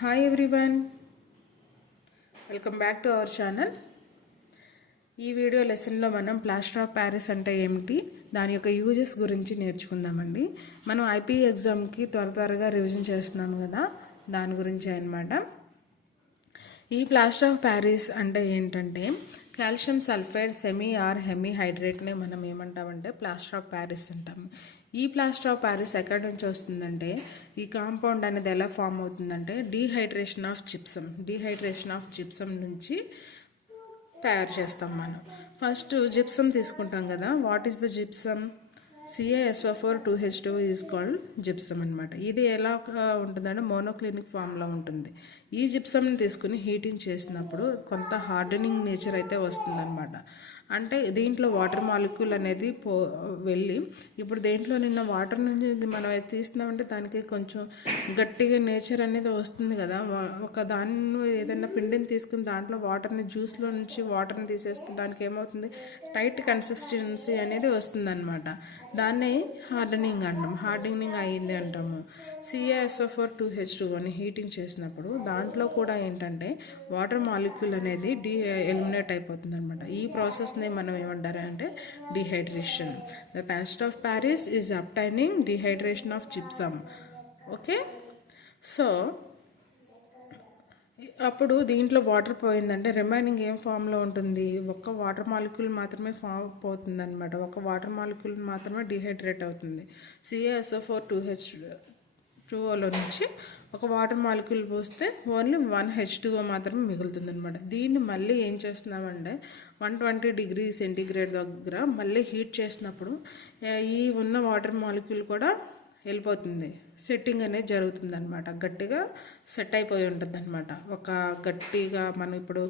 Hi everyone, welcome back to our channel. ఈ video లెసన్లో మనం ప్లాస్టర్ ఆఫ్ ప్యారిస్ అంటే ఏమిటి, దాని యొక్క యూజెస్ గురించి నేర్చుకుందామండి. మనం ఐపీఈ ఎగ్జామ్కి త్వరగా రివిజన్ చేస్తున్నాము కదా, దాని గురించి అన్నమాట. ఈ ప్లాస్టర్ ఆఫ్ ప్యారిస్ అంటే ఏంటంటే calcium sulphide semi or hemi హైడ్రేట్ని మనం ఏమంటామంటే ప్లాస్టర్ ఆఫ్ ప్యారిస్ అంటాము. ఈ ప్లాస్టర్ ఆఫ్ ప్యారిస్ ఎక్కడి నుంచి వస్తుందంటే, ఈ కాంపౌండ్ అనేది ఎలా ఫామ్ అవుతుందంటే డీహైడ్రేషన్ ఆఫ్ జిప్సమ్ నుంచి తయారు చేస్తాం మనం. ఫస్ట్ జిప్సమ్ తీసుకుంటాం కదా. What is the gypsum? CaSO4 2H2 is called gypsum అనమాట. ఇది ఎలా ఉంటుందంటే మోనోక్లినిక్ ఫామ్లో ఉంటుంది. ఈ జిప్సమ్ని తీసుకుని హీటింగ్ చేసినప్పుడు కొంత హార్డనింగ్ నేచర్ అయితే వస్తుందన్నమాట. అంటే దీంట్లో వాటర్ మాలిక్యూల్ అనేది వెళ్ళి, ఇప్పుడు దేంట్లో నిన్న వాటర్ నుంచి మనం తీస్తున్నామంటే దానికి కొంచెం గట్టిగా నేచర్ అనేది వస్తుంది కదా. ఒక దాన్ని ఏదైనా పిండిని తీసుకుని దాంట్లో వాటర్ని జ్యూస్లో నుంచి వాటర్ని తీసేస్తే దానికి ఏమవుతుంది, టైట్ కన్సిస్టెన్సీ అనేది వస్తుంది అనమాట. దాన్ని హార్డనింగ్ అయ్యింది అంటాము. CaSO4 2H2 హీటింగ్ చేసినప్పుడు దాంట్లో కూడా ఏంటంటే వాటర్ మాలిక్యూల్ అనేది ఎలిమినేట్ అయిపోతుంది అనమాట. ఈ ప్రాసెస్ని మనం ఏమంటారంటే dehydration. The plaster of Paris is obtaining dehydration of gypsum. Okay, so అప్పుడు దీంట్లో వాటర్ పోయిందంటే రిమైనింగ్ ఏం ఫామ్లో ఉంటుంది, ఒక్క వాటర్ మాలిక్యూల్ మాత్రమే ఫామ్ పోతుంది అనమాట. ఒక వాటర్ మాలిక్యూల్ మాత్రమే డిహైడ్రేట్ అవుతుంది. CaSO4 2H2O నుంచి ఒక వాటర్ మాలిక్యూల్ పోస్తే ఓన్లీ 1H2O మాత్రమే మిగులుతుంది అనమాట. దీన్ని మళ్ళీ ఏం చేస్తున్నామంటే 120 డిగ్రీ సెంటీగ్రేడ్ దగ్గర మళ్ళీ హీట్ చేసినప్పుడు ఈ ఉన్న వాటర్ మాలిక్యూల్ కూడా వెళ్ళిపోతుంది, సెట్టింగ్ అనేది జరుగుతుంది అనమాట. గట్టిగా సెట్ అయిపోయి ఉంటుంది అనమాట. ఒక గట్టిగా మనం ఇప్పుడు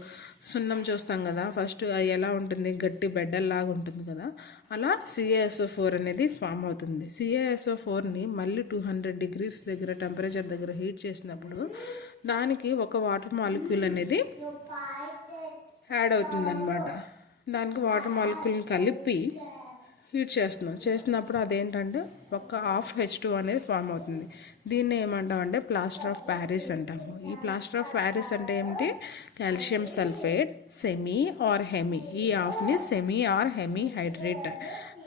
సున్నం చూస్తాం కదా, ఫస్ట్ అది ఎలా ఉంటుంది, గట్టి బెడ్డల్లాగా ఉంటుంది కదా, అలా CaSO4 అనేది ఫామ్ అవుతుంది. CaSO4ని మళ్ళీ 200 డిగ్రీస్ దగ్గర టెంపరేచర్ దగ్గర హీట్ చేసినప్పుడు దానికి ఒక వాటర్ మాలిక్యూల్ అనేది యాడ్ అవుతుంది అనమాట. దానికి వాటర్ మాలిక్యూల్ని కలిపి హీట్ చేసినప్పుడు అదేంటంటే ఒక ½ అనేది ఫామ్ అవుతుంది. దీన్ని ఏమంటామంటే ప్లాస్టర్ ఆఫ్ ప్యారిస్ అంటాము. ఈ ప్లాస్టర్ ఆఫ్ ప్యారిస్ అంటే ఏమిటి, calcium sulphate semi or hemi, ఈ హాఫ్ని సెమీ ఆర్ హెమీ హైడ్రేట్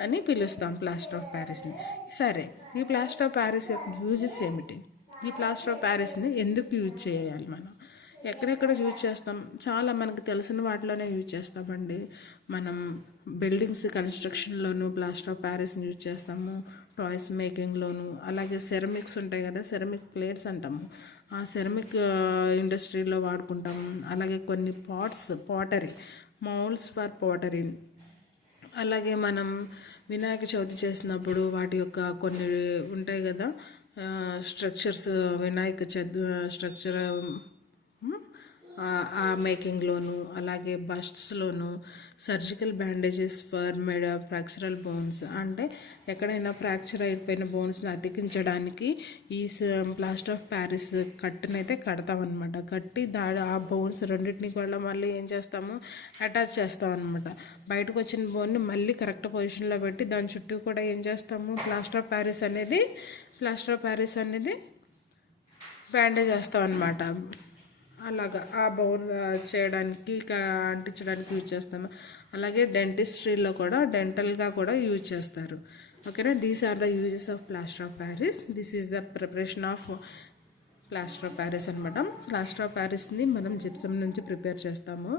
అని పిలుస్తాం ప్లాస్టర్ ఆఫ్ ప్యారిస్ని. సరే, ఈ ప్లాస్టర్ ఆఫ్ ప్యారిస్ యొక్క యూజెస్ ఏమిటి, ఈ ప్లాస్టర్ ఆఫ్ ప్యారిస్ని ఎందుకు యూజ్ చేయాలి, మనం ఎక్కడెక్కడ యూజ్ చేస్తాం? చాలా మనకు తెలిసిన వాటిలోనే యూజ్ చేస్తామండి. మనం బిల్డింగ్స్ కన్స్ట్రక్షన్లోను ప్లాస్టర్ ఆఫ్ ప్యారిస్ని యూజ్ చేస్తాము, టాయ్స్ మేకింగ్లోను, అలాగే సెరమిక్స్ ఉంటాయి కదా, సెరమిక్ ప్లేట్స్ అంటాము, ఆ సెరమిక్ ఇండస్ట్రీలో వాడుకుంటాము. అలాగే కొన్ని పాటరీ మౌల్డ్స్ ఫర్ పాటరీ. అలాగే మనం వినాయక చవితి చేసినప్పుడు వాటి యొక్క కొన్ని ఉంటాయి కదా స్ట్రక్చర్స్, వినాయక స్ట్రక్చర్ ఆ మేకింగ్లోను, అలాగే బస్ట్స్లోను, సర్జికల్ బ్యాండేజెస్ ఫర్ ఫ్రాక్చరల్ బోన్స్, అంటే ఎక్కడైనా ఫ్రాక్చర్ అయిపోయిన బోన్స్ని అతికించడానికి ఈ ప్లాస్టర్ ఆఫ్ ప్యారిస్ కట్టునైతే కడతామన్నమాట. కట్టి ఆ బోన్స్ రెండింటిని కూడా మళ్ళీ ఏం చేస్తాము, అటాచ్ చేస్తాం అనమాట. బయటకు వచ్చిన బోన్ని మళ్ళీ కరెక్ట్ పొజిషన్లో పెట్టి దాని చుట్టూ కూడా ఏం చేస్తాము, ప్లాస్టర్ ఆఫ్ ప్యారిస్ అనేది బ్యాండేజ్ చేస్తాం అనమాట. అలాగా ఆ బౌన్ చేయడానికి అంటించడానికి యూజ్ చేస్తాము. అలాగే డెంటిస్ట్రీలో కూడా డెంటల్గా కూడా యూజ్ చేస్తారు. ఓకేనా, these are the uses of plaster of Paris. This is the preparation of plaster of Paris అనమాట. ప్లాస్టర్ ఆఫ్ ప్యారిస్ని మనం జిప్సమ్ నుంచి ప్రిపేర్ చేస్తాము.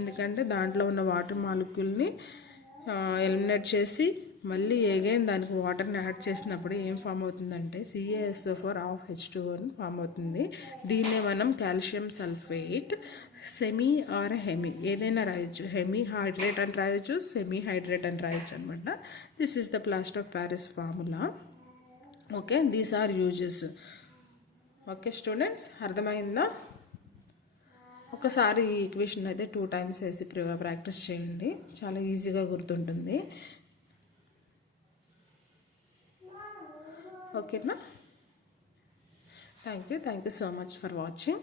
ఎందుకంటే దాంట్లో ఉన్న వాటర్ మాలిక్యూల్ని ఎలిమినేట్ చేసి మళ్ళీ అగైన్ దానికి వాటర్ని యాడ్ చేసినప్పుడు ఏం ఫామ్ అవుతుందంటే CaSO4 ఫామ్ అవుతుంది. దీన్నే మనం calcium sulphate semi or hemi ఏదైనా రాయొచ్చు, హెమీ హైడ్రేట్ అని రాయొచ్చు, సెమీ హైడ్రేట్ అని రాయొచ్చు అనమాట. This is the plaster of Paris formula. Okay, these are uses. Okay students, అర్థమైందా? ఒకసారి ఈ ఈక్వేషన్ అయితే 2 times వేసి ప్రాక్టీస్ చేయండి, చాలా ఈజీగా గుర్తుంటుంది. ఓకేనా? Thank you so much for watching.